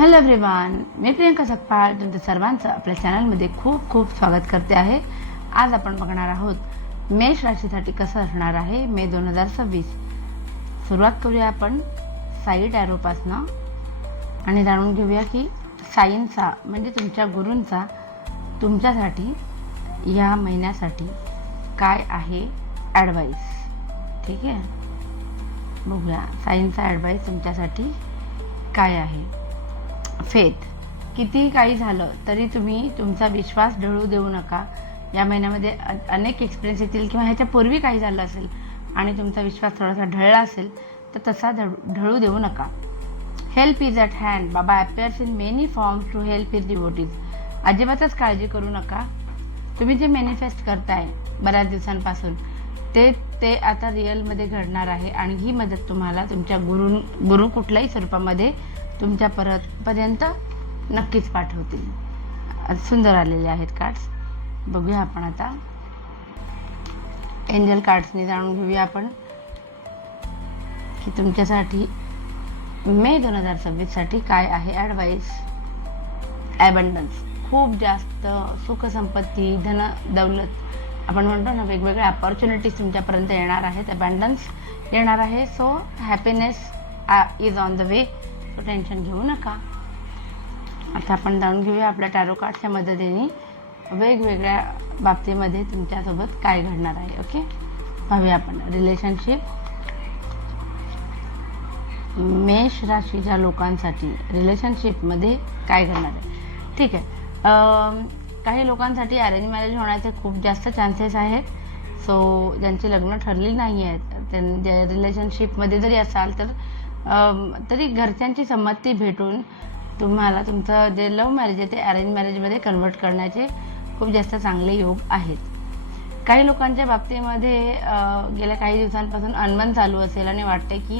Hello everyone, मी प्रियंका सकपाळ तुमचं सर्वांचं आपल्या चॅनलमध्ये खूप खूप स्वागत करते आहे. आज आपण बघणार आहोत मेष राशीसाठी कसं असणार आहे मे 2026. सुरुवात करूया आपण साईड ॲरोपासनं आणि जाणून घेऊया की साईंचा म्हणजे तुमच्या गुरूंचा तुमच्यासाठी या महिन्यासाठी काय आहे ॲडवाईस. ठीक आहे, बघूया साईंचा ॲडवाईस तुमच्यासाठी काय आहे. फेथ, किती काही झालं तरी तुम्ही तुमचा विश्वास ढळू देऊ नका. या महिन्यामध्ये अनेक एक्सपिरियन्स येतील किंवा ह्याच्यापूर्वी काही झालं असेल आणि तुमचा विश्वास थोडासा ढळला असेल तर तसा ढळू देऊ नका. Help is at hand. Baba appears in many forms to help his devotees. अजिबातच काळजी करू नका. तुम्ही जे मॅनिफेस्ट करताय बऱ्याच दिवसांपासून ते आता रिअलमध्ये घडणार आहे आणि ही मदत तुम्हाला तुमच्या गुरु कुठल्याही स्वरूपामध्ये तुमच्या पर्यंत नक्कीच पाठवतील. सुंदर आलेले आहेत कार्ड्स. बघूया आपण आता एंजल कार्ड्सने जाणून घेऊया आपण की तुमच्यासाठी मे 2026साठी काय आहे ॲडवाईस. ॲबंडन्स, खूप जास्त सुखसंपत्ती, धन दौलत आपण म्हणतो ना, वेगवेगळ्या अपॉर्च्युनिटीज तुमच्यापर्यंत येणार आहेत. अबंडन्स येणार आहे. So happiness is on the way. So tension घेऊ नका. आता आपण जाणून घेऊया आपल्या टॅरो कार्डच्या मदतीने वेगवेगळ्या बाबतीमध्ये तुमच्यासोबत काय घडणार आहे. ओके, पाहूया आपण रिलेशनशिप. मेष राशीच्या लोकांसाठी रिलेशनशिपमध्ये काय घडणार आहे. ठीक आहे, काही लोकांसाठी अरेंज मॅरेज होण्याचे खूप जास्त चान्सेस आहेत. सो ज्यांची लग्न ठरली नाही आहेत ज्या रिलेशनशिपमध्ये जरी असाल तर तरी घरच्यांची संमती भेटून तुम्हाला तुमचं जे लव्ह मॅरेज आहे ते अरेंज मॅरेजमध्ये कन्वर्ट करण्याचे खूप जास्त चांगले योग आहेत. काही लोकांच्या बाबतीमध्ये गेल्या काही दिवसांपासून अनबन चालू असेल आणि वाटते की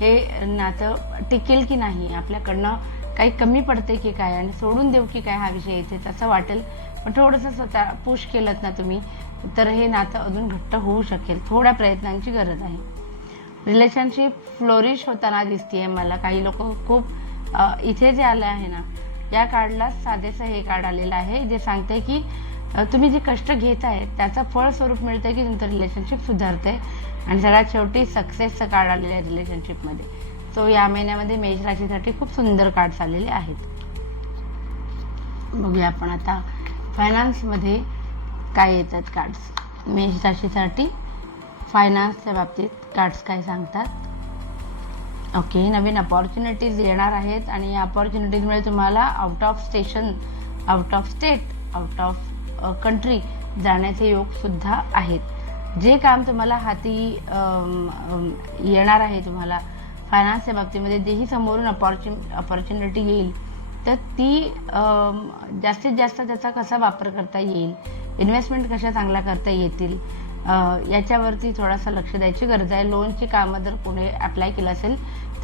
हे नातं टिकेल की नाही, आपल्याकडनं काही कमी पडते की काय आणि सोडून देऊ की काय हा विषय इथेच असं वाटेल. पण थोडंसं स्वतः पुश केलं ना तुम्ही तर हे नातं अजून घट्ट होऊ शकेल. थोड्या प्रयत्नांची गरज आहे. रिलेशनशिप फ्लोरिश होताना दिसते मला. काही लोक खूप इथे जे आलं आहे ना, या कार्डला साधेसं हे कार्ड आलेलं आहे जे सांगते की तुम्ही जे कष्ट घेत आहे त्याचं फळ स्वरूप मिळतं की तुमचं रिलेशनशिप सुधारते आणि सगळ्यात शेवटी सक्सेसचं कार्ड आलेलं आहे रिलेशनशिपमध्ये. सो या महिन्यामध्ये मेष राशीसाठी खूप सुंदर कार्ड्स आलेले आहेत. बघूया आपण आता फायनान्समध्ये काय येतात कार्ड्स. मेष राशीसाठी फायनान्सच्या बाबतीत कार्ड्स काय सांगतात. ओके, नवीन अपॉर्च्युनिटीज येणार आहेत आणि या अपॉर्च्युनिटीजमुळे तुम्हाला out of station, out of state, out of country जाण्याचे योगसुद्धा आहेत. जे काम तुम्हाला हाती येणार आहे तुम्हाला फायनान्सच्या बाबतीमध्ये जेही समोरून अपॉर्च्युनिटी येईल तर ती जास्तीत जास्त त्याचा कसा वापर करता येईल, इन्व्हेस्टमेंट कशा चांगल्या करता येतील याच्यावरती थोडासा लक्ष द्यायची गरज आहे. लोनची कामं जर कोणी अप्लाय केलं असेल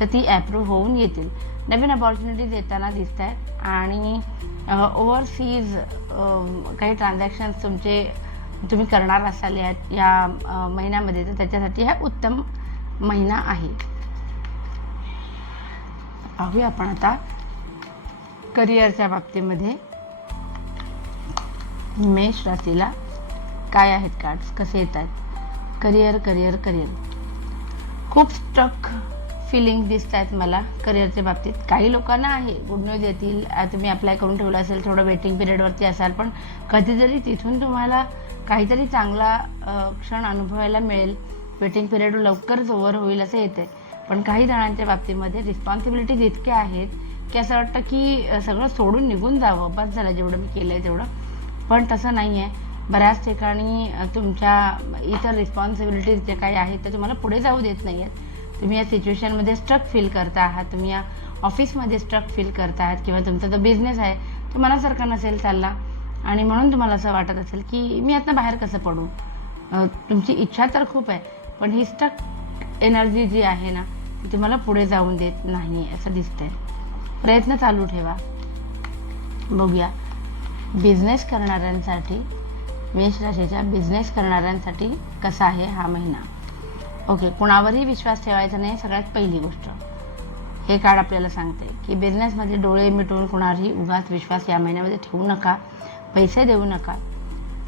तर ती ॲप्रूव्ह होऊन येतील. नवीन अपॉर्च्युनिटीज येताना दिसत आहेत आणि ओव्हरसीज काही ट्रान्झॅक्शन्स तुम्ही करणार असाल या महिन्यामध्ये तर त्याच्यासाठी हा उत्तम महिना आहे. पाहूया आपण आता करिअरच्या बाबतीमध्ये मेष राशीला काय आहेत कार्ड्स, कसे येत आहेत. करिअर करिअर करिअर खूप स्टक फिलिंग दिसत आहेत मला करिअरच्या बाबतीत. काही लोकांना आहे गुड न्यूज येतील. तुम्ही अप्लाय करून ठेवलं असेल, थोडं वेटिंग पिरियडवरती असाल, पण कधीतरी तिथून तुम्हाला काहीतरी चांगला क्षण अनुभवायला मिळेल. वेटिंग पिरियड लवकरच ओव्हर होईल असं येते. पण काही जणांच्या बाबतीमध्ये रिस्पॉन्सिबिलिटीज इतक्या आहेत की असं वाटतं की सगळं सोडून निघून जावं, बस झालं जेवढं मी केलं आहे तेवढं. पण तसं नाही आहे. बऱ्याच ठिकाणी तुमच्या इतर रिस्पॉन्सिबिलिटीज जे काही आहेत ते तुम्हाला पुढे जाऊ देत नाही आहेत. तुम्ही या सिच्युएशनमध्ये स्ट्रक फील करता आहात, तुम्ही या ऑफिसमध्ये स्ट्रक फील करता आहात किंवा तुमचा जो बिझनेस आहे तो मनासारखा नसेल चालला आणि म्हणून तुम्हाला असं वाटत असेल की मी आता बाहेर कसं पडू. तुमची इच्छा तर खूप आहे पण ही स्ट्रक एनर्जी जी आहे ना ती तुम्हाला पुढे जाऊन देत नाही असं दिसतंय. प्रयत्न चालू ठेवा. बघूया बिझनेस करणाऱ्यांसाठी, मेष राशीच्या बिझनेस करणाऱ्यांसाठी कसा आहे हा महिना. ओके, कुणावरही विश्वास ठेवायचा नाही सगळ्यात पहिली गोष्ट. हे कार्ड आपल्याला सांगते की बिझनेसमध्ये डोळे मिटून कुणावरही उगाच विश्वास या महिन्यामध्ये ठेवू नका, पैसे देऊ नका,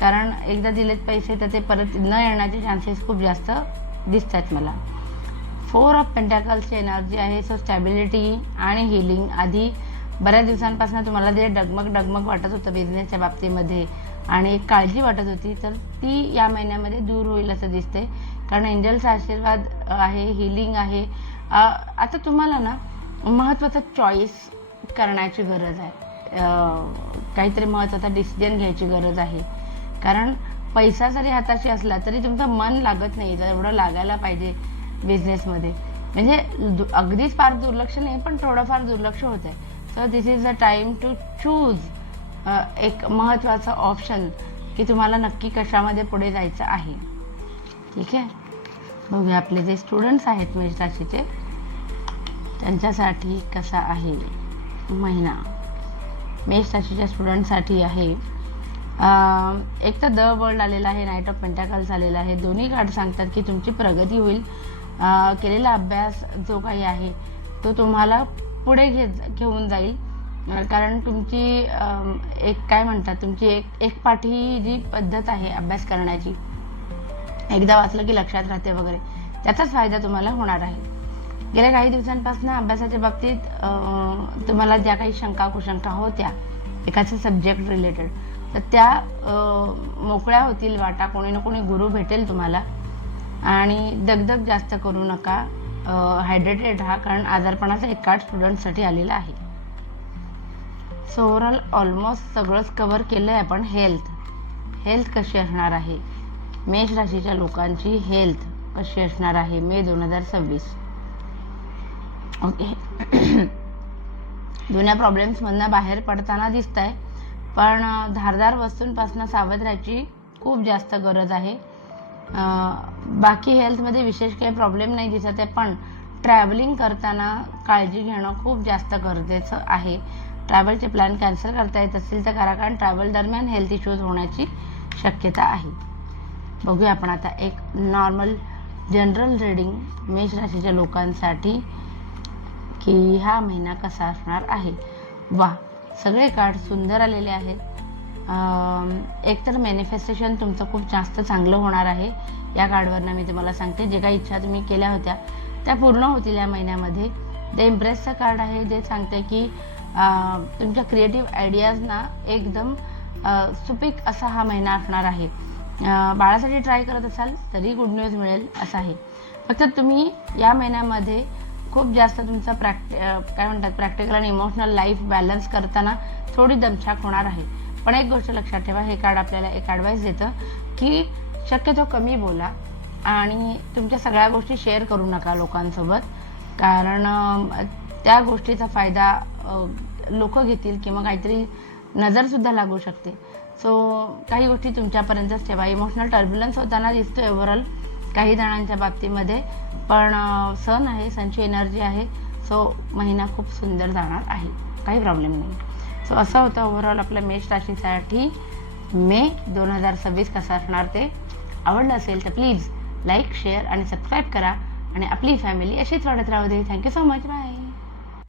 कारण एकदा दिलेत पैसे तर ते परत न येण्याचे चान्सेस खूप जास्त दिसत आहेत मला. 4 ऑफ पेंटॅकल्सची एनर्जी आहे. सो स्टॅबिलिटी आणि हिलिंग. आधी बऱ्याच दिवसांपासून तुम्हाला जे डगमग वाटत होतं बिझनेसच्या बाबतीमध्ये आणि एक काळजी वाटत होती, तर ती या महिन्यामध्ये दूर होईल असं दिसते, कारण एंजलचा आशीर्वाद आहे, हिलिंग आहे. आता तुम्हाला ना महत्त्वाचा चॉईस करण्याची गरज आहे, काहीतरी महत्त्वाचा डिसिजन घ्यायची गरज आहे, कारण पैसा जरी हाताशी असला तरी तुमचं मन लागत नाही एवढं लागायला पाहिजे बिझनेसमध्ये. म्हणजे अगदीच फार दुर्लक्ष नाही, पण थोडंफार दुर्लक्ष होत आहे. So this is the time to choose एक महत्त्वाचं ऑप्शन की तुम्हाला नक्की कशामध्ये पुढे जायचं आहे. ठीक आहे, बघूया आपले जे स्टुडंट्स आहेत मेष राशीचे त्यांच्यासाठी कसा आहे महिना. मेष राशीच्या स्टुडंटसाठी आहे एक तर द वर्ल्ड आलेला आहे, नाईट ऑफ पेंटॅकल्स आलेला आहे. दोन्ही कार्ड सांगतात की तुमची प्रगती होईल, केलेला अभ्यास जो काही आहे तो तुम्हाला पुढे घेऊन जाईल, कारण तुमची एक काय म्हणतात तुमची एक पाठी जी पद्धत आहे अभ्यास करण्याची, एकदा वाचलं की लक्षात राहते वगैरे, त्याचाच फायदा तुम्हाला होणार आहे. गेल्या काही दिवसांपासून अभ्यासाच्या बाबतीत तुम्हाला ज्या काही शंका कुशंका होत्या एखाद्या सब्जेक्ट रिलेटेड, तर त्या मोकळ्या होतील वाटा. कोणी ना कोणी गुरु भेटेल तुम्हाला. आणि दगदग जास्त करू नका, हायड्रेटेड राहा, कारण आजारपणाचा एक कार्ड स्टुडंटसाठी आलेला आहे. सो ओव्हरऑल ऑलमोस्ट सगळंच कव्हर केलं आहे आपण. हेल्थ कशी असणार आहे मेष राशीच्या लोकांची, हेल्थ कशी असणार आहे मे 2026. ओके जुन्या प्रॉब्लेम्समधनं बाहेर पडताना दिसत आहे, पण धारदार वस्तूंपासून सावध राहायची खूप जास्त गरज आहे. बाकी हेल्थमध्ये विशेष काही प्रॉब्लेम नाही दिसत आहे, पण ट्रॅव्हलिंग करताना काळजी घेणं खूप जास्त गरजेचं आहे. ट्रॅव्हलचे प्लॅन कॅन्सल करता येत असतील तर करा, कारण ट्रॅव्हल दरम्यान हेल्थ इश्यूज होण्याची शक्यता आहे. बघूया आपण आता एक नॉर्मल जनरल रीडिंग मेष राशीच्या लोकांसाठी की हा महिना कसा असणार आहे. वा, सगळे कार्ड सुंदर आलेले आहेत. एकतर मॅनिफेस्टेशन तुमचं खूप जास्त चांगलं होणार आहे. या कार्डवरनं मी तुम्हाला सांगते, जे काही इच्छा तुम्ही केल्या होत्या त्या पूर्ण होतील या महिन्यामध्ये. ते इम्प्रेसचं कार्ड आहे, जे सांगते की तुमच्या क्रिएटिव्ह आयडियाजना एकदम सुपीक असा हा महिना असणार आहे. बाळासाठी ट्राय करत असाल तरी गुड न्यूज मिळेल असं आहे. फक्त तुम्ही या महिन्यामध्ये खूप जास्त तुमचा काय म्हणतात प्रॅक्टिकल आणि इमोशनल लाईफ बॅलन्स करताना थोडी दमछाक होणार आहे. पण एक गोष्ट लक्षात ठेवा, हे कार्ड आपल्याला एक ॲडवाईस देतं की शक्यतो कमी बोला आणि तुमच्या सगळ्या गोष्टी शेअर करू नका लोकांसोबत, कारण त्या गोष्टीचा फायदा लोक घेतील किंवा काहीतरी नजरसुद्धा लागू शकते. सो काही गोष्टी तुमच्यापर्यंतच ठेवा. इमोशनल टर्ब्युलन्स होताना दिसतो ओव्हरऑल काही जणांच्या बाबतीमध्ये, पण सण आहे, सणची एनर्जी आहे. सो महिना खूप सुंदर जाणार आहे, काही प्रॉब्लेम नाही. सो असं होतं ओव्हरऑल आपल्या मेष राशीसाठी मे 2026 कसं असणार ते. आवडलं असेल तर प्लीज लाईक, शेअर आणि सबस्क्राईब करा आणि आपली फॅमिली अशीच वाढत राहू दे. Thank you so much. बाय.